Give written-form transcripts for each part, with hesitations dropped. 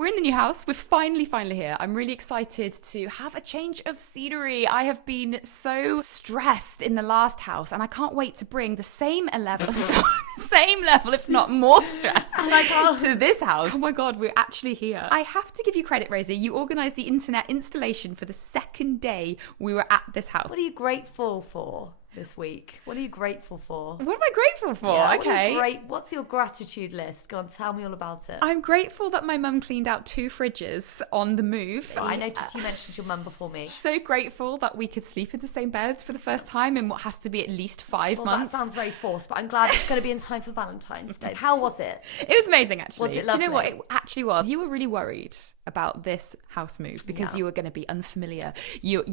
We're in the new house. We're finally here. I'm really excited to have a change of scenery. I have been so stressed in the last house, and I can't wait to bring the same level, if not more stress, to this house. Oh my God, we're actually here. I have to give you credit, Rosie. You organised the internet installation for the second day we were at this house. What are you grateful for this week? What are you grateful for? What am I grateful for? Yeah, okay. What's your gratitude list? Go on, tell me all about it. I'm grateful that my mum cleaned out 2 fridges on the move. I noticed you mentioned your mum before me. So grateful that we could sleep in the same bed for the first time in what has to be at least 5 months. That sounds very forced, but I'm glad it's going to be in time for Valentine's Day. How was it? It was amazing, actually. Was it lovely? Do you know what it actually was? You were really worried about this house move because you were going to be unfamiliar. You're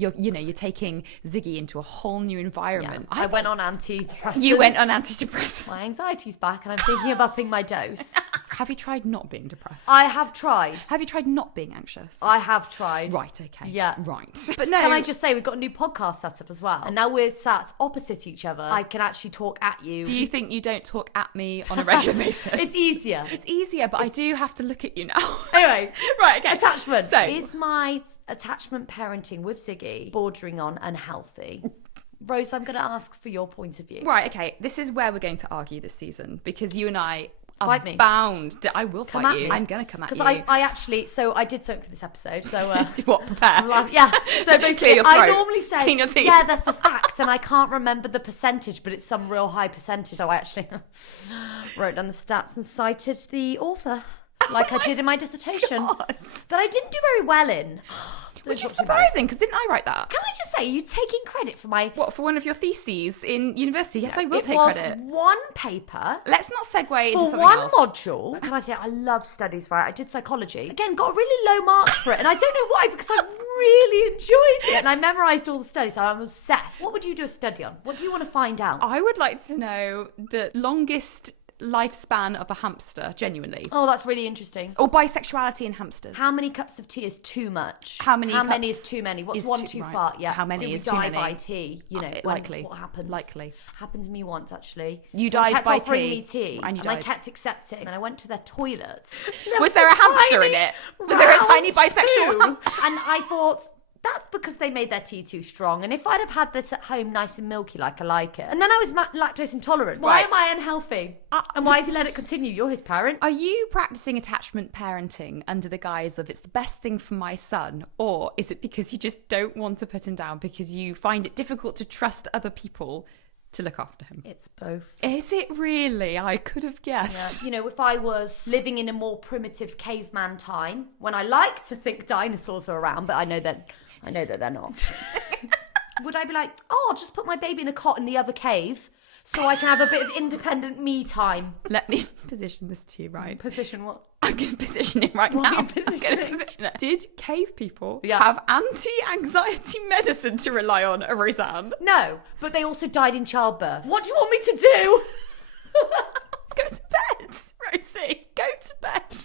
taking Ziggy into a whole new environment. Yeah. I went on antidepressants. You went on antidepressants. My anxiety's back and I'm thinking of upping my dose. Have you tried not being depressed? I have tried. Have you tried not being anxious? I have tried. Right, okay. Yeah. Right. But no. Can I just say, we've got a new podcast set up as well. And now we're sat opposite each other. I can actually talk at you. Do you think you don't talk at me on a regular basis? It's easier. It's easier, but I do have to look at you now. Anyway. Right, okay. Attachment. So, is my attachment parenting with Ziggy bordering on unhealthy? Rose, I'm going to ask for your point of view. Right, okay. This is where we're going to argue this season because you and I are Fight me. bound. I will Come fight at you. me. I'm going to come at you. Because I actually, so I did something for this episode. So what, prepare? Yeah. So basically, I normally say, Clean your teeth. yeah, that's a fact, and I can't remember the percentage, but it's some real high percentage. So I actually wrote down the stats and cited the author, like I did in my dissertation, that I didn't do very well in. Which is surprising, because didn't I write that? Can I just say, you taking credit for my... What, for one of your theses in university? Yes, I will take credit. credit. One paper... Let's not segue into something one else. module. Can I say, I love studies, right? I did psychology. Again, got a really low mark for it, and I don't know why, because I really enjoyed it. And I memorised all the studies, so I'm obsessed. What would you do a study on? What do you want to find out? I would like to know the longest lifespan of a hamster, genuinely. Oh, that's really interesting. Or bisexuality in hamsters. How many cups of tea is too much? How many is too many? What's one too right. far? Yeah. How many Do is we too die many? by tea? You know, likely. What happens? Likely. Happened to me once, actually. You Someone died kept by offering tea. me tea, And you I died. kept accepting. And I went to their toilet. Was there a hamster in it? Was there a tiny bisexual? And I thought, that's because they made their tea too strong. And if I'd have had this at home nice and milky like I like it. And then I was lactose intolerant. Why am I unhealthy? And why have you let it continue? You're his parent. Are you practicing attachment parenting under the guise of it's the best thing for my son? Or is it because you just don't want to put him down because you find it difficult to trust other people to look after him? It's both. Is it really? I could have guessed. Yeah. You know, if I was living in a more primitive caveman time, when I like to think dinosaurs are around, but I know that they're not. Would I be like, I'll just put my baby in a cot in the other cave so I can have a bit of independent me time? Let me position this to you, right? Position what? I'm going to position it right What now. are you I'm going to positioning? position it. Did cave people have anti-anxiety medicine to rely on, Roseanne? No, but they also died in childbirth. What do you want me to do? Go to bed, Rosie. Go to bed.